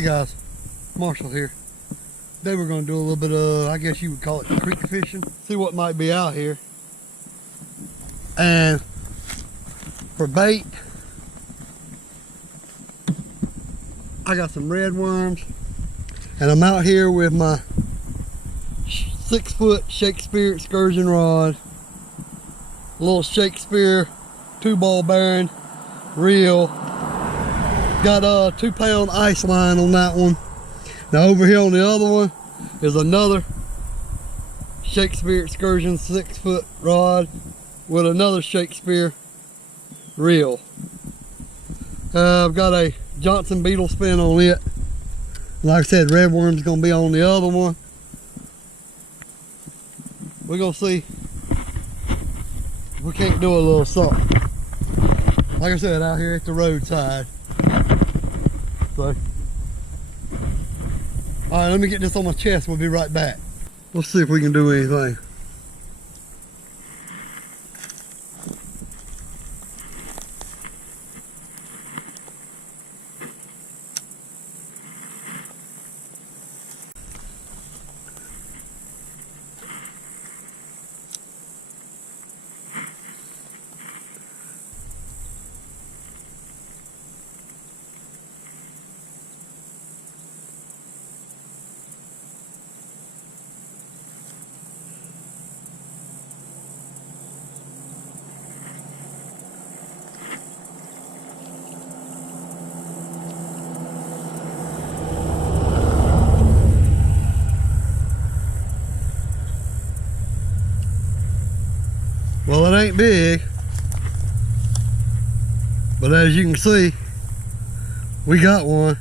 Hey guys, Marshall here. Today we're going to do a little bit of, I guess you would call it creek fishing. See what might be out here. And for bait, I got some red worms. And I'm out here with my 6-foot Shakespeare excursion rod. A little Shakespeare 2-ball bearing reel. Got a 2-pound ice line on that one. Now over here on the other one is another Shakespeare excursion 6-foot rod with another Shakespeare reel. I've got a Johnson beetle spin on it. Like I said, red worm's gonna be on the other one. We're gonna see if we can't do a little something. Like I said, out here at the roadside. So, all right, let me get this on my chest. We'll be right back. Let's see if we can do anything. Well, it ain't big, but as you can see, we got one.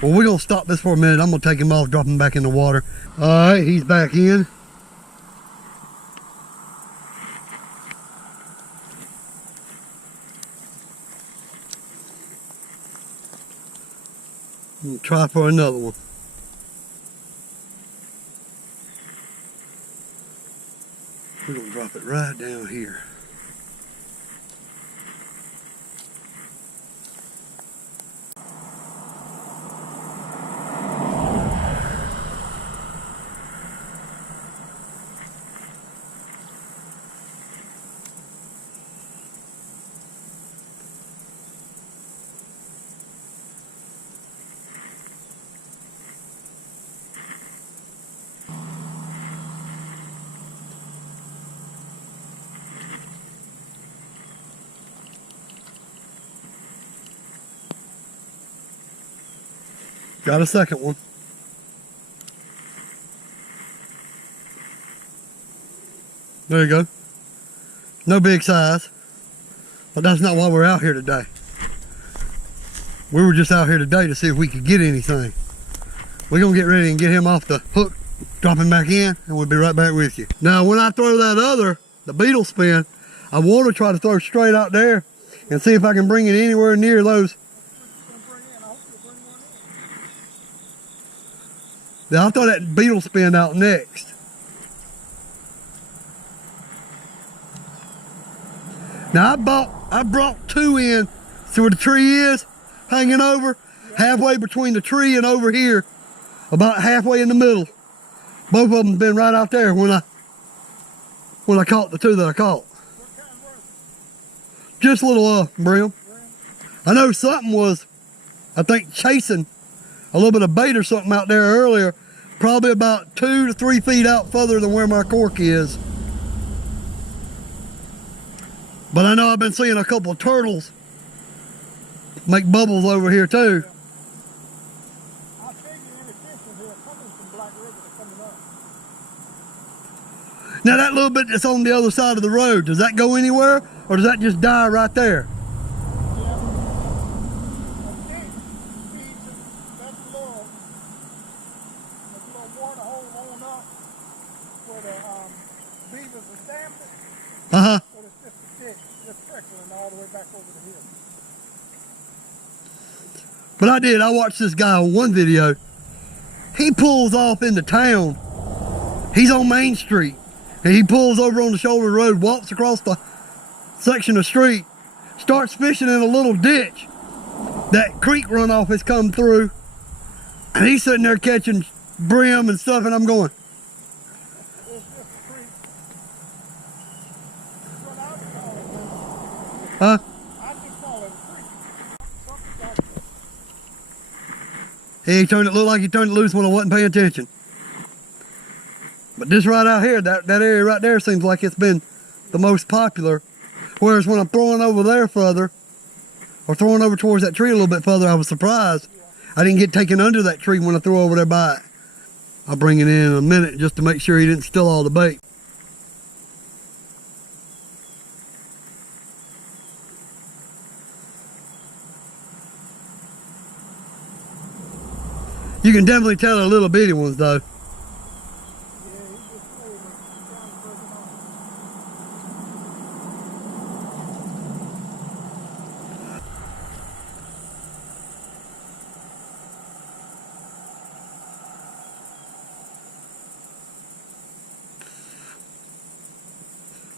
Well, we're gonna stop this for a minute. I'm gonna take him off, drop him back in the water. All right, he's back in. Try for another one. We're gonna drop it right down here. Got a second one. There you go. No big size, but that's not why we're out here today. We were just out here today to see if we could get anything. We're gonna get ready and get him off the hook, drop him back in, and we'll be right back with you. Now, when I throw that the beetle spin, I want to try to throw straight out there and see if I can bring it anywhere near those. Now, I'll throw that beetle spin out next. Now I brought 2 in. See where the tree is? Hanging over. Halfway between the tree and over here. About halfway in the middle. Both of them been right out there when I caught the 2 that I caught. What kind was it? Just a little brim. I know something was, I think, chasing a little bit of bait or something out there earlier. Probably about 2 to 3 feet out further than where my cork is. But I know I've been seeing a couple of turtles make bubbles over here too. I figure any fish in here coming from Black River are coming up. Now that little bit that's on the other side of the road, does that go anywhere or does that just die right there? Uh-huh. So it's just a stick, just trickling all the way back over the hill. But I watched this guy on one video. He pulls off into town. He's on Main Street. And he pulls over on the shoulder road, walks across the section of street, starts fishing in a little ditch. that creek runoff has come through, and he's sitting there catching brim and stuff, and I'm going, It's just a creek. That's what I would call it. huh? I just call it a creek. Something like that. He turned it, looked like he turned it loose when I wasn't paying attention. But this right out here, that area right there seems like it's been the most popular. Whereas when I'm throwing over there further, or throwing over towards that tree a little bit further, I was surprised. I didn't get taken under that tree when I threw over there by it. I'll bring it in a minute just to make sure he didn't steal all the bait. You can definitely tell they're little bitty ones though. Yeah, he just pulled it. He's trying to break it off.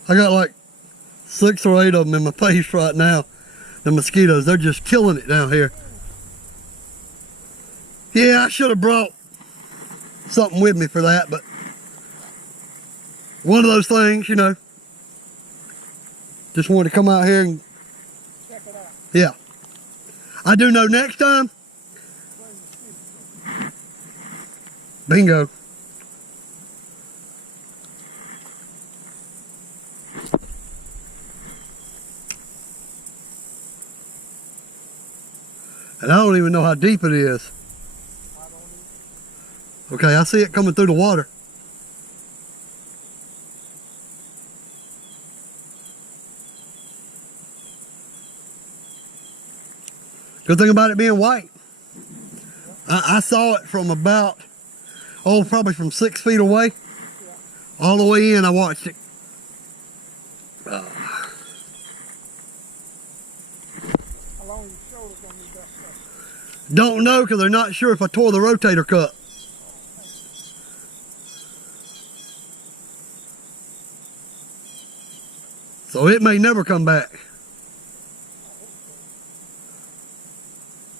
I got like 6 or 8 of them in my face right now. The mosquitoes, they're just killing it down here. Yeah, I should have brought something with me for that, but one of those things, you know. Just wanted to come out here and, Check it out. yeah. I do know next time, bingo. And I don't even know how deep it is. I don't even. Okay, I see it coming through the water. Good thing about it being white. I saw it from about, probably from 6 feet away. All the way in, I watched it. How long your shoulder gonna be back up? Don't know because they're not sure if I tore the rotator cup. So it may never come back.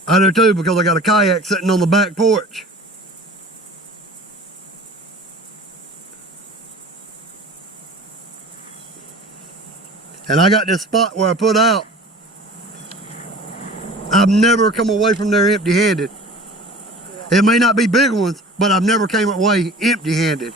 I do too, because I got a kayak sitting on the back porch. And I got this spot where I put out. I've never come away from there empty-handed. It may not be big ones, but I've never came away empty-handed.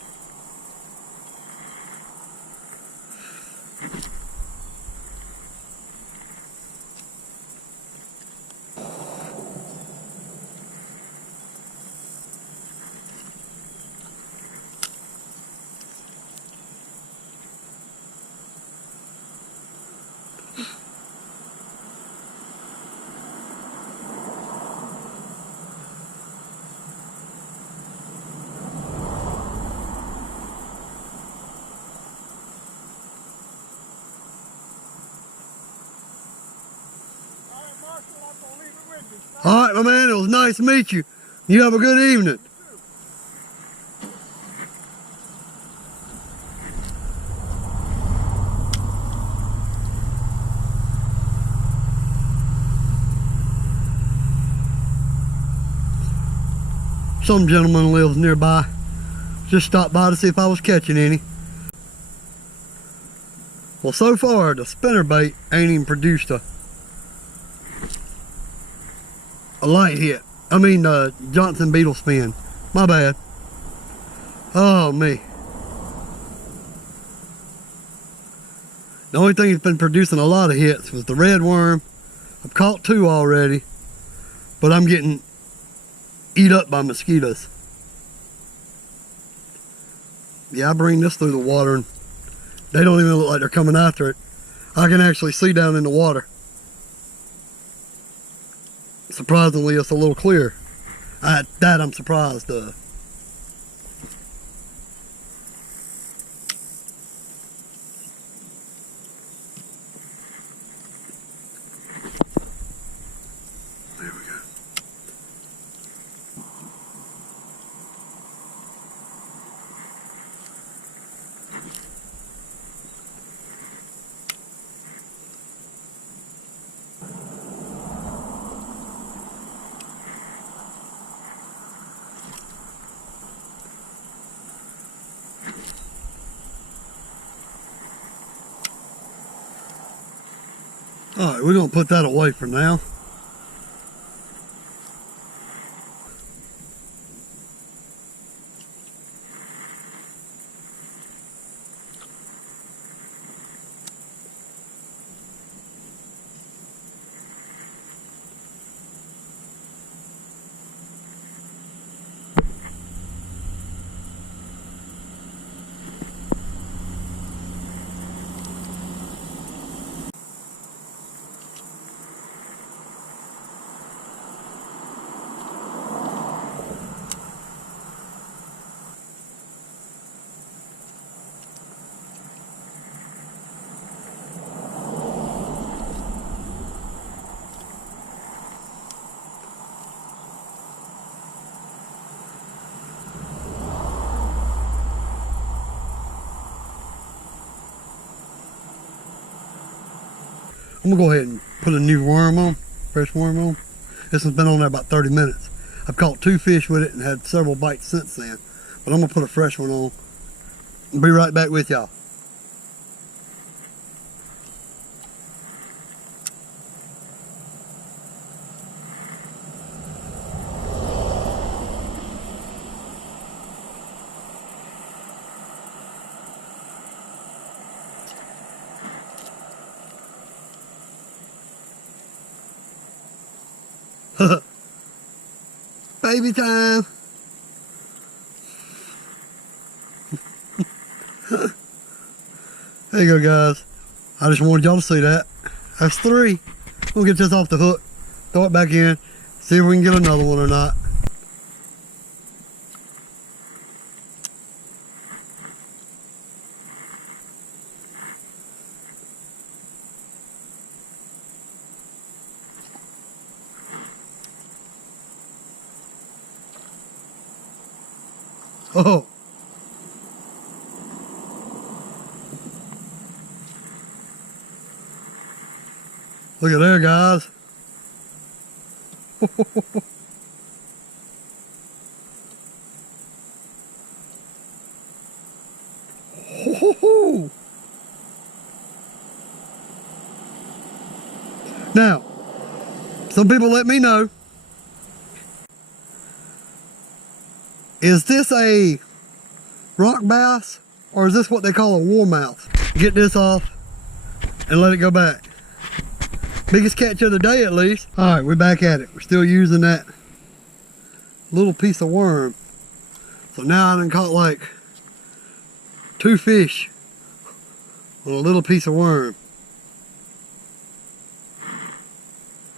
All right, Marshall, I'm gonna leave it with you. All right, my man, it was nice to meet you. You have a good evening. Some gentleman lives nearby. Just stopped by to see if I was catching any. Well, so far, the spinnerbait ain't even produced a light hit. I mean, Johnson beetle spin. My bad. Oh, me. The only thing that's been producing a lot of hits was the red worm. I've caught 2 already, but I'm getting eat up by mosquitoes. Yeah, I bring this through the water and they don't even look like they're coming after it. I can actually see down in the water. Surprisingly, it's a little clear. That I'm surprised of. There we go. All right, we're gonna put that away for now. I'm gonna go ahead and put a new worm on, fresh worm on. This has been on there about 30 minutes. I've caught 2 fish with it and had several bites since then. But I'm gonna put a fresh one on. I'll be right back with y'all. Baby time. There you go, guys. I just wanted y'all to see that. That's 3. We'll get this off the hook, throw it back in, see if we can get another one or not. Oh. Look at there, guys. Now, some people let me know, is this a rock bass or is this what they call a warmouth? Get this off and let it go back. Biggest catch of the day, at least. All right, we're back at it. We're still using that little piece of worm. So now I done caught like 2 fish on a little piece of worm.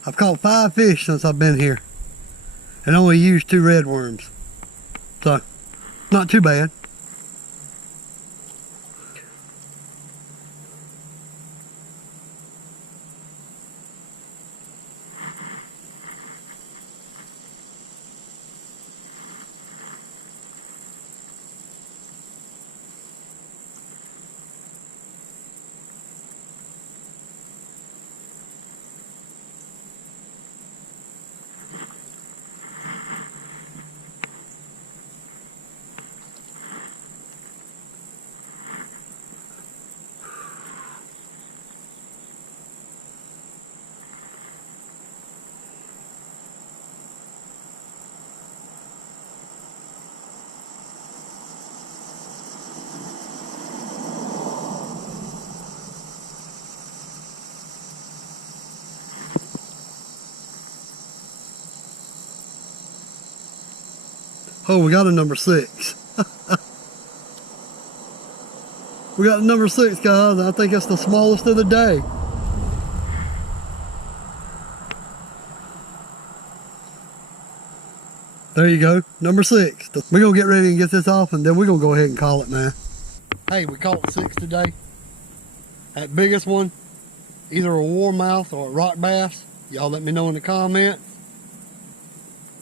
I've caught 5 fish since I've been here and only used 2 red worms. So, not too bad. Oh, we got a number 6. We got a number 6, guys. I think it's the smallest of the day. There you go, number 6. We're gonna get ready and get this off and then we're gonna go ahead and call it, man. Hey, we caught 6 today. That biggest one, either a warmouth or a rock bass. Y'all let me know in the comments.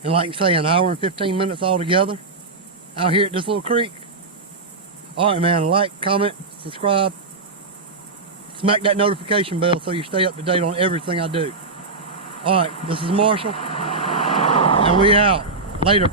And like I say, an hour and 15 minutes altogether out here at this little creek. All right, man, like, comment, subscribe. Smack that notification bell so you stay up to date on everything I do. All right, this is Marshall, and we out. Later.